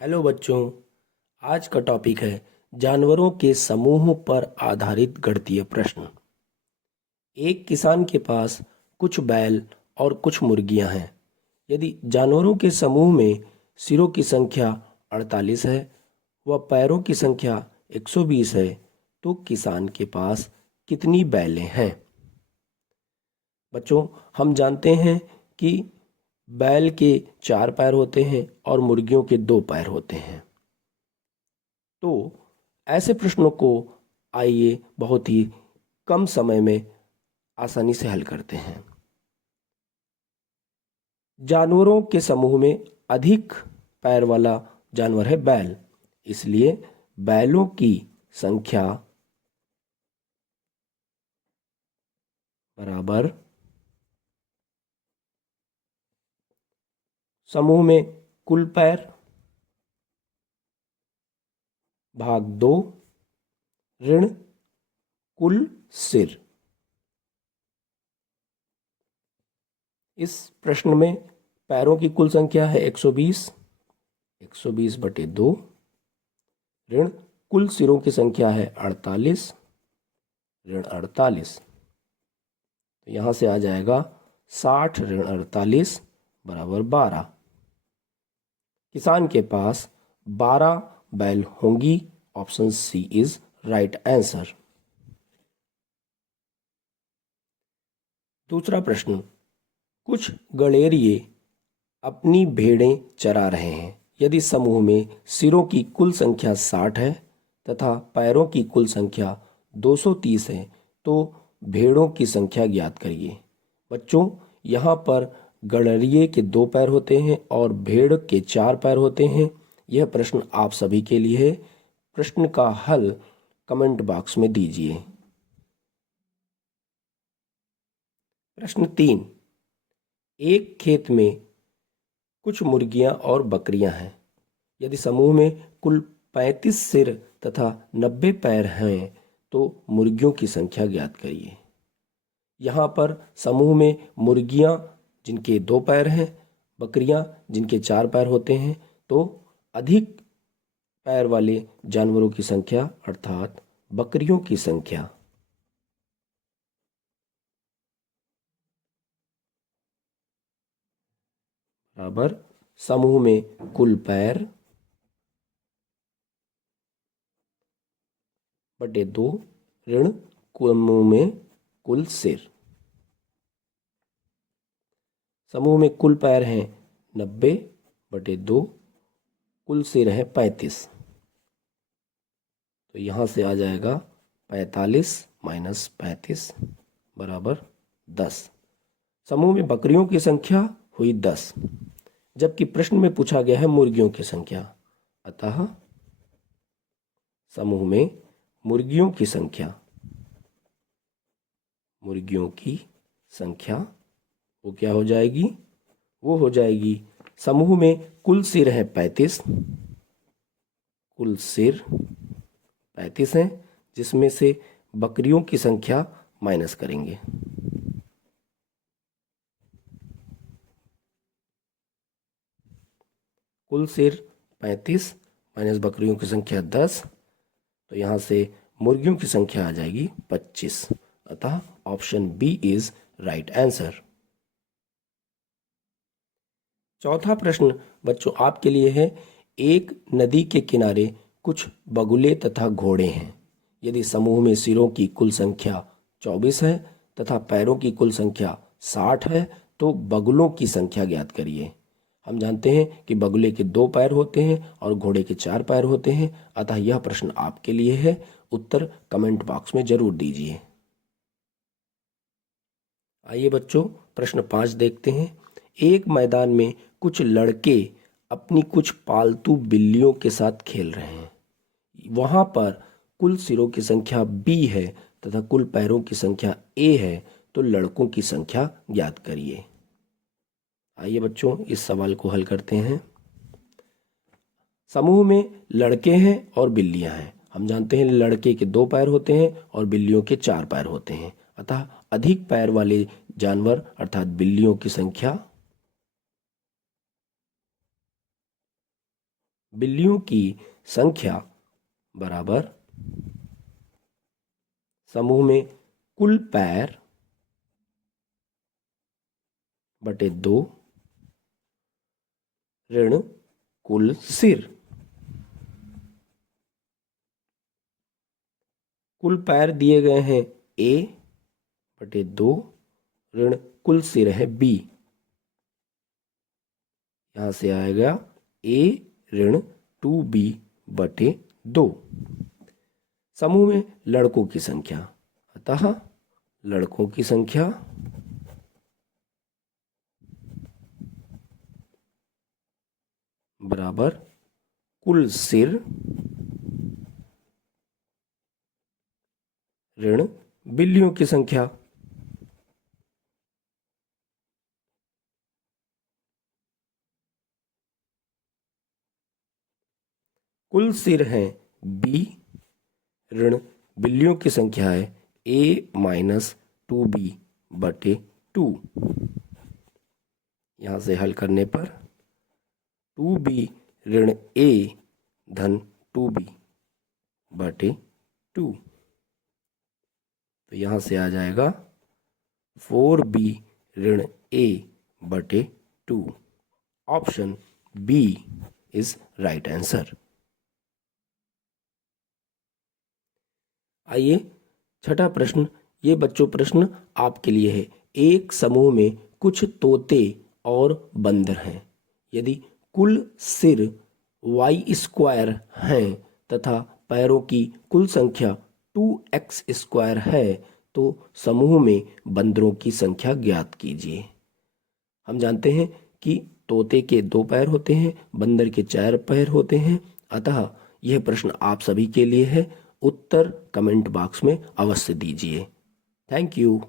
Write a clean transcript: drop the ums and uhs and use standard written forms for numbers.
Hello बच्चों, आज का टॉपिक है जानवरों के समूह पर आधारित गणितीय प्रश्न। एक किसान के पास कुछ बैल और कुछ मुर्गियां हैं। यदि जानवरों के समूह में सिरों की संख्या 48 है व पैरों की संख्या 120 है, तो किसान के पास कितनी बैलें हैं? बच्चों, हम जानते हैं कि बैल के 4 पैर होते हैं और मुर्गियों के 2 पैर होते हैं। तो ऐसे प्रश्नों को आइए बहुत ही कम समय में आसानी से हल करते हैं। जानवरों के समूह में अधिक पैर वाला जानवर है बैल, इसलिए बैलों की संख्या बराबर समूह में कुल पैर भाग 2 ऋण कुल सिर। इस प्रश्न में पैरों की कुल संख्या है 120, 120 बटे 2 ऋण कुल सिरों की संख्या है 48 ऋण 48। तो यहाँ से आ जाएगा 60 ऋण 48 बराबर 12। किसान के पास 12 बैल होंगी। Option C is right answer. दूसरा प्रश्न, कुछ गड़ेरिए अपनी भेड़ें चरा रहे हैं। यदि समूह में सिरों की कुल संख्या 60 है तथा पैरों की कुल संख्या 230 है, तो भेड़ों की संख्या ज्ञात करिए। बच्चों, यहाँ पर गड़ेरिए के 2 पैर होते हैं और भेड़ के 4 पैर होते हैं। यह प्रश्न आप सभी के लिए है। प्रश्न का हल कमेंट बॉक्स में दीजिए। प्रश्न 3, एक खेत में कुछ मुर्गियां और बकरियां हैं। यदि समूह में कुल 35 सिर तथा 90 पैर हैं, तो मुर्गियों की संख्या ज्ञात करिए। यहाँ पर समूह में मुर्गियां जिनके 2 पैर हैं, बकरियां जिनके 4 पैर होते हैं, तो अधिक पैर वाले जानवरों की संख्या अर्थात बकरियों की संख्या बराबर समूह में कुल पैर बटे 2 ऋण समूह में कुल सिर। समूह में कुल पैर हैं 90 बटे 2, कुल सिर है 35। तो यहाँ से आ जाएगा 45 माइनस 35 बराबर 10। समूह में बकरियों की संख्या हुई 10, जबकि प्रश्न में पूछा गया है मुर्गियों की संख्या। अतः समूह में मुर्गियों की संख्या वो क्या हो जाएगी? वो हो जाएगी, समूह में कुल सिर है 35, कुल सिर 35 हैं, जिसमें से बकरियों की संख्या माइनस करेंगे। कुल सिर 35 माइनस बकरियों की संख्या 10, तो यहाँ से मुर्गियों की संख्या आ जाएगी 25। अतः option B is right answer. चौथा प्रश्न बच्चों आपके लिए है। एक नदी के किनारे कुछ बगुले तथा घोड़े हैं। यदि समूह में सिरों की कुल संख्या 24 है तथा पैरों की कुल संख्या 60 है, तो बगुलों की संख्या ज्ञात करिए। हम जानते हैं कि बगुले के 2 पैर होते हैं और घोड़े के 4 पैर होते हैं। अतः यह प्रश्न आपके लिए है। उत्तर कमेंट बॉक्स में जरूर दीजिए। आइए बच्चों, प्रश्न 5 देखते हैं। एक मैदान में कुछ लड़के अपनी कुछ पालतू बिल्लियों के साथ खेल रहे हैं। वहां पर कुल सिरों की संख्या b है तथा कुल पैरों की संख्या a है, तो लड़कों की संख्या ज्ञात करिए। आइए बच्चों, इस सवाल को हल करते हैं। समूह में लड़के हैं और बिल्लियां हैं। हम जानते हैं लड़के के 2 पैर होते हैं और बिल्लियों के 4 पैर होते हैं। अतः अधिक पैर वाले जानवर अर्थात बिल्लियों की संख्या बिल्लियों की संख्या बराबर समूह में कुल पैर बटे 2 ऋण कुल सिर। कुल पैर दिए गए हैं A बटे 2 ऋण कुल सिर है B। यहां से आएगा A ऋण 2B बटे 2। समूह में लड़कों की संख्या, अतः लड़कों की संख्या बराबर कुल सिर ऋण बिल्लियों की संख्या। कुल सिर हैं B ऋण बिल्लियों की संख्या है A माइनस 2B बटे 2। यहां से हल करने पर 2B ऋण A धन 2B बटे 2। तो यहां से आ जाएगा 4B ऋण A बटे 2। Option B is right answer. आइए छठा प्रश्न, ये बच्चों प्रश्न आपके लिए है। एक समूह में कुछ तोते और बंदर हैं। यदि कुल सिर y² हैं तथा पैरों की कुल संख्या 2x² है तो समूह में बंदरों की संख्या ज्ञात कीजिए। हम जानते हैं कि तोते के 2 पैर होते हैं, बंदर के 4 पैर होते हैं, अतः यह प्रश्न आप सभी के लिए है। उत्तर कमेंट बॉक्स में अवश्य दीजिए। Thank you.